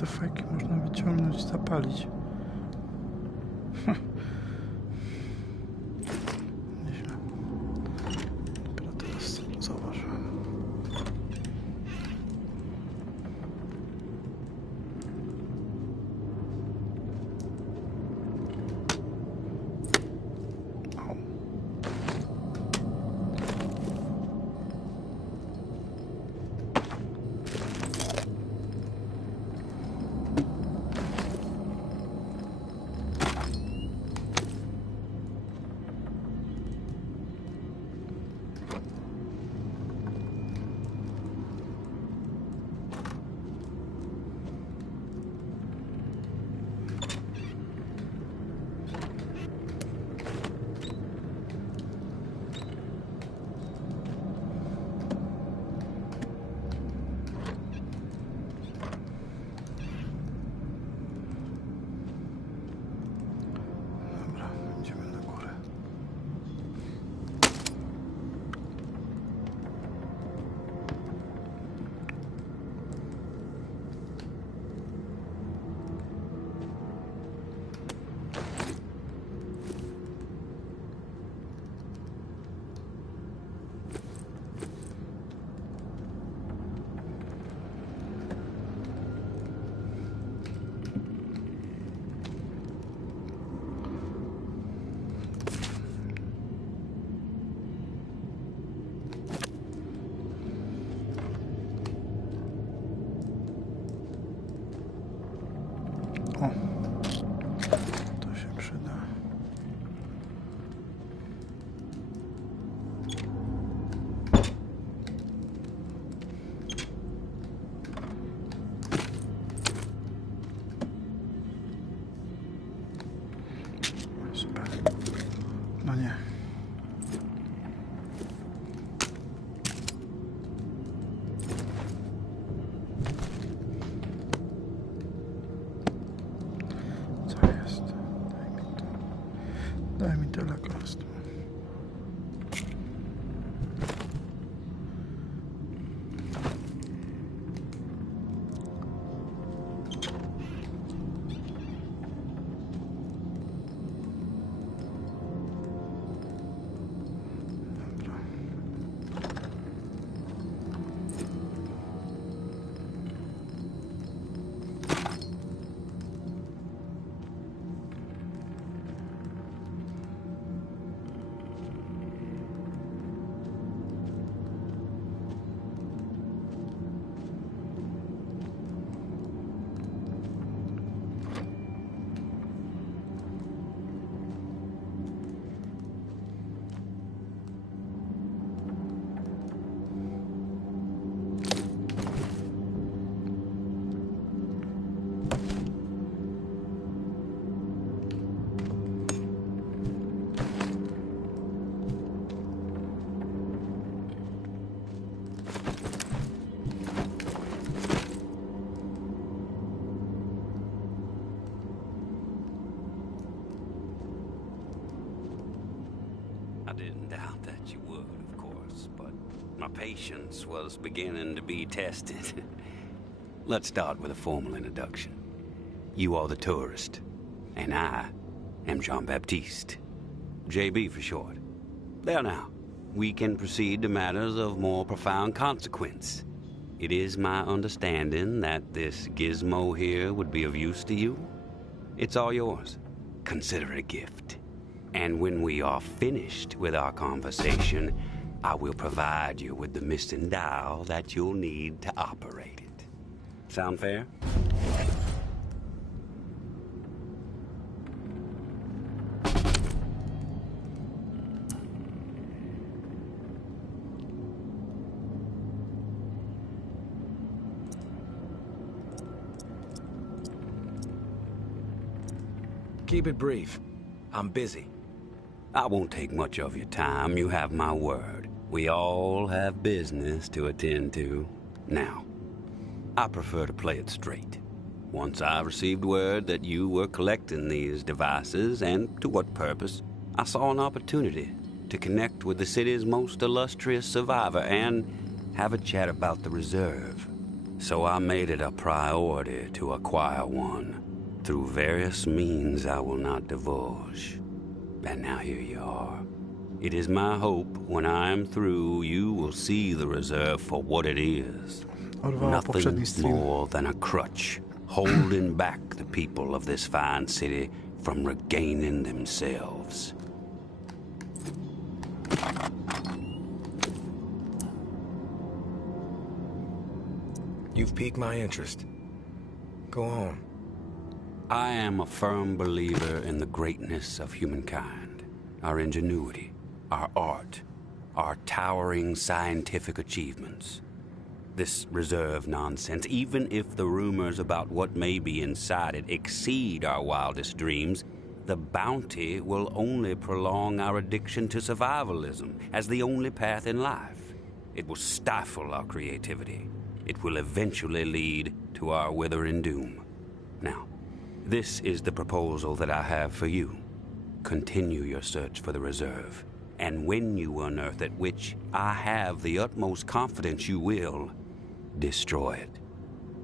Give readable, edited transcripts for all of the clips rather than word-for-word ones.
te fajki można wyciągnąć, zapalić. Nieźle. Dopiero teraz zauważyłem. O, to się przyda. Super. No nie. Daj mi tyle kostu. I didn't doubt that you would, of course, but my patience was beginning to be tested. Let's start with a formal introduction. You are the tourist, and I am Jean-Baptiste. JB for short. There now, we can proceed to matters of more profound consequence. It is my understanding that this gizmo here would be of use to you. It's all yours. Consider it a gift. And when we are finished with our conversation, I will provide you with the missing dial that you'll need to operate it. Sound fair? Keep it brief. I'm busy. I won't take much of your time. You have my word. We all have business to attend to. Now, I prefer to play it straight. Once I received word that you were collecting these devices, and to what purpose, I saw an opportunity to connect with the city's most illustrious survivor and have a chat about the reserve. So I made it a priority to acquire one, through various means I will not divulge. And now here you are. It is my hope when I am through, you will see the reserve for what it is. Odwołał poprzedni Nothing stream. more than a crutch, holding back the people of this fine city from regaining themselves. You've piqued my interest. Go on. I am a firm believer in the greatness of humankind, our ingenuity, our art, our towering scientific achievements. This reserve nonsense, even if the rumors about what may be inside it exceed our wildest dreams, the bounty will only prolong our addiction to survivalism as the only path in life. It will stifle our creativity. It will eventually lead to our withering doom. Now, this is the proposal that I have for you. Continue your search for the reserve, and when you unearth it, which I have the utmost confidence you will, destroy it.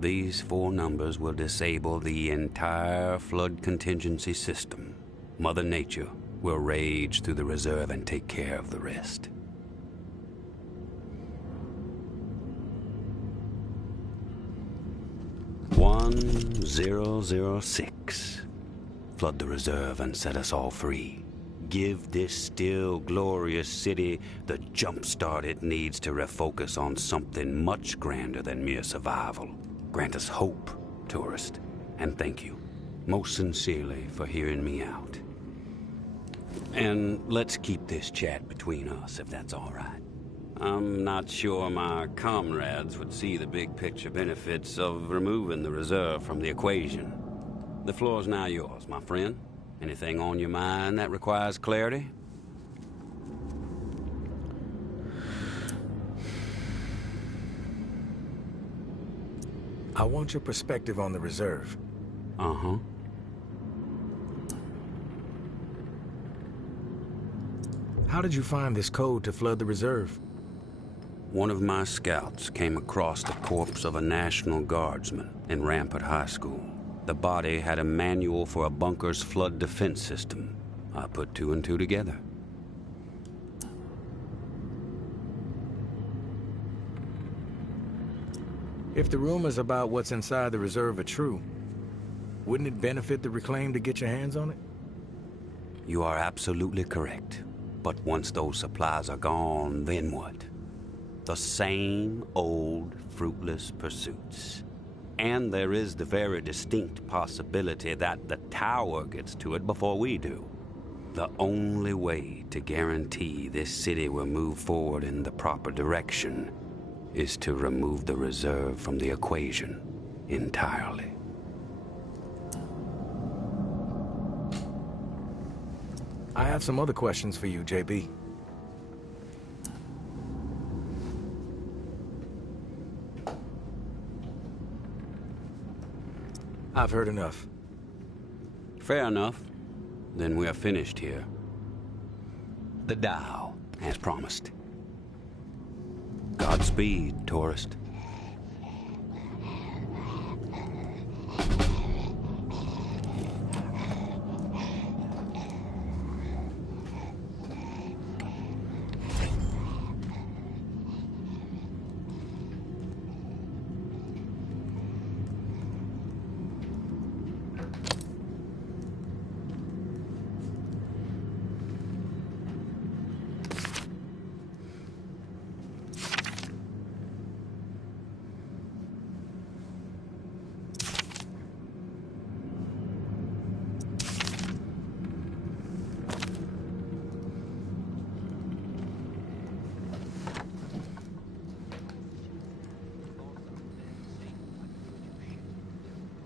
These 4 numbers will disable the entire flood contingency system. Mother Nature will rage through the reserve and take care of the rest. "1006. Flood the reserve and set us all free. Give this still glorious city the jump start it needs to refocus on something much grander than mere survival. Grant us hope, tourist, and thank you, most sincerely, for hearing me out. And let's keep this chat between us, if that's all right. I'm not sure my comrades would see the big picture benefits of removing the reserve from the equation. The floor's now yours, my friend. Anything on your mind that requires clarity?" I want your perspective on the reserve. Uh-huh. How did you find this code to flood the reserve? One of my scouts came across the corpse of a National Guardsman in Rampart High School. The body had a manual for a bunker's flood defense system. I put 2 and 2 together. If the rumors about what's inside the reserve are true, wouldn't it benefit the Reclaim to get your hands on it? You are absolutely correct. But once those supplies are gone, then what? The same old fruitless pursuits. And there is the very distinct possibility that the tower gets to it before we do. The only way to guarantee this city will move forward in the proper direction is to remove the reserve from the equation entirely. I have some other questions for you, JB. I've heard enough. Fair enough. Then we are finished here. The dial, as promised. Godspeed, tourist.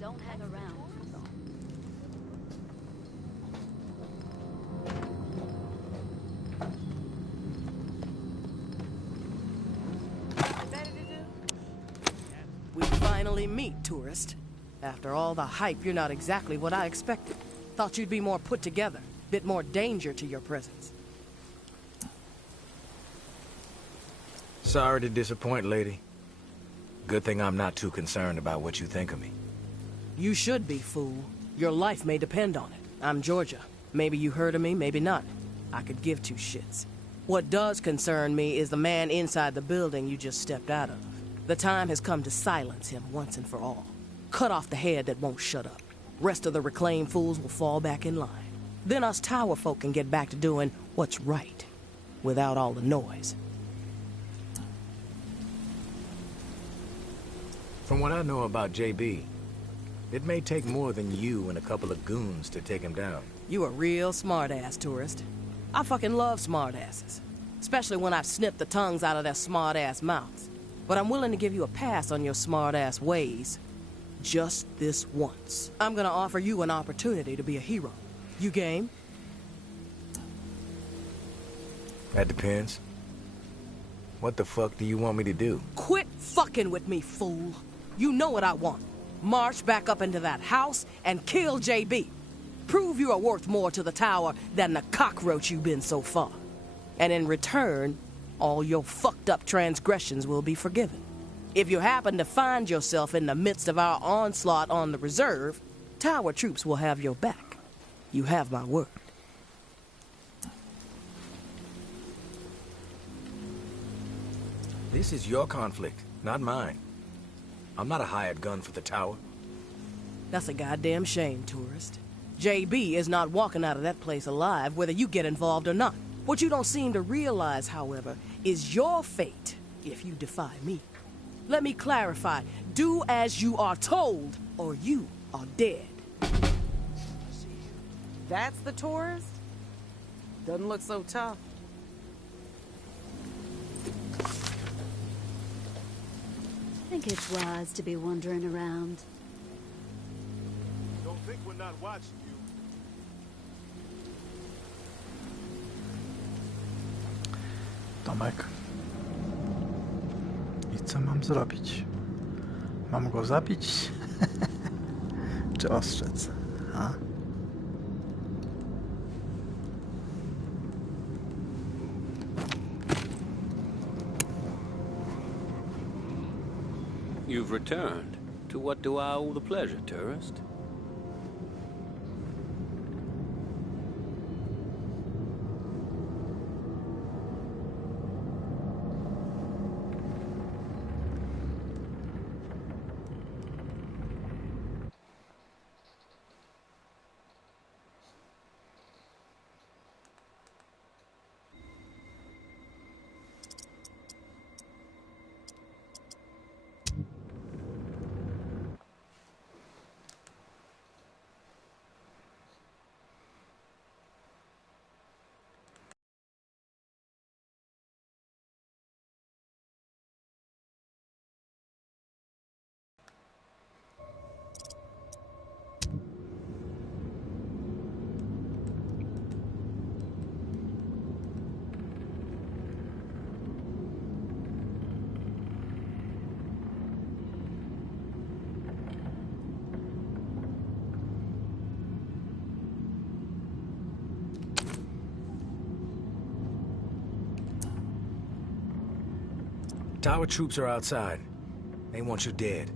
Don't hang around. We finally meet, tourist. After all the hype, you're not exactly what I expected. Thought you'd be more put together, bit more danger to your presence. Sorry to disappoint, lady. Good thing I'm not too concerned about what you think of me. You should be, fool. Your life may depend on it. I'm Georgia. Maybe you heard of me, maybe not. I could give two shits. What does concern me is the man inside the building you just stepped out of. The time has come to silence him once and for all. Cut off the head that won't shut up. Rest of the reclaimed fools will fall back in line. Then us tower folk can get back to doing what's right, without all the noise. From what I know about JB, it may take more than you and a couple of goons to take him down. You a real smart-ass, tourist. I fucking love smart-asses. Especially when I've snipped the tongues out of their smart-ass mouths. But I'm willing to give you a pass on your smart-ass ways. Just this once. I'm gonna offer you an opportunity to be a hero. You game? That depends. What the fuck do you want me to do? Quit fucking with me, fool. You know what I want. March back up into that house and kill JB. Prove you are worth more to the tower than the cockroach you've been so far. And in return, all your fucked up transgressions will be forgiven. If you happen to find yourself in the midst of our onslaught on the reserve, tower troops will have your back. You have my word. This is your conflict, not mine. I'm not a hired gun for the tower. That's a goddamn shame, tourist. JB is not walking out of that place alive, whether you get involved or not. What you don't seem to realize, however, is your fate if you defy me. Let me clarify. Do as you are told, or you are dead. That's the tourist? Doesn't look so tough. I think it's wise to be wandering around. Don't think we're not watching you. Tomek. I co mam zrobić? Mam go zabić? Czy ostrzec? A? You've returned. To what do I owe the pleasure, tourist? Tower troops are outside. They want you dead.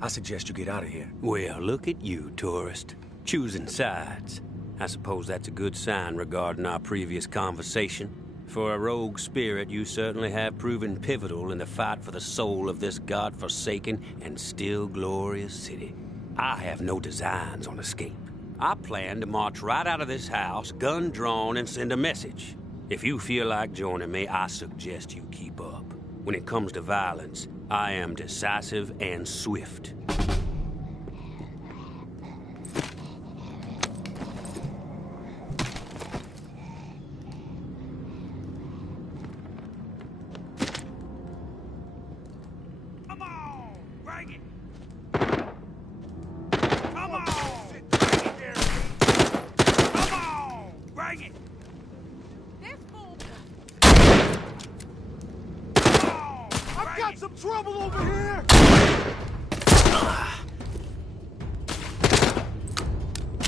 I suggest you get out of here. Well, look at you, tourist. Choosing sides. I suppose that's a good sign regarding our previous conversation. For a rogue spirit, you certainly have proven pivotal in the fight for the soul of this godforsaken and still glorious city. I have no designs on escape. I plan to march right out of this house, gun drawn, and send a message. If you feel like joining me, I suggest you keep up. When it comes to violence, I am decisive and swift. Come on! Bring it! Come on! Bring it there, come on! Bring it! I've got some trouble over here!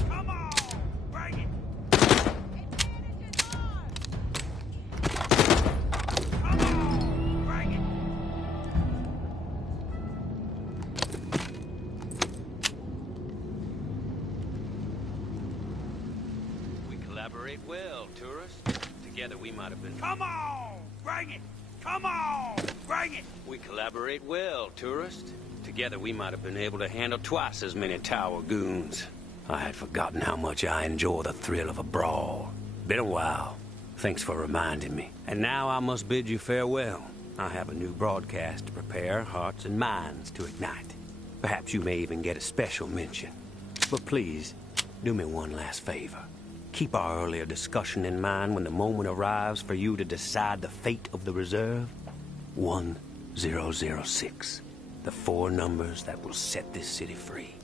Come on! Bring it! Come on! Bring it! well, tourist. Together we might have been... Come on! Bring it! Come on! Bring it! We collaborate well, tourist. Together we might have been able to handle twice as many tower goons. I had forgotten how much I enjoy the thrill of a brawl. Been a while. Thanks for reminding me. And now I must bid you farewell. I have a new broadcast to prepare hearts and minds to ignite. Perhaps you may even get a special mention. But please, do me one last favor. Keep our earlier discussion in mind when the moment arrives for you to decide the fate of the reserve. 1006. The 4 numbers that will set this city free.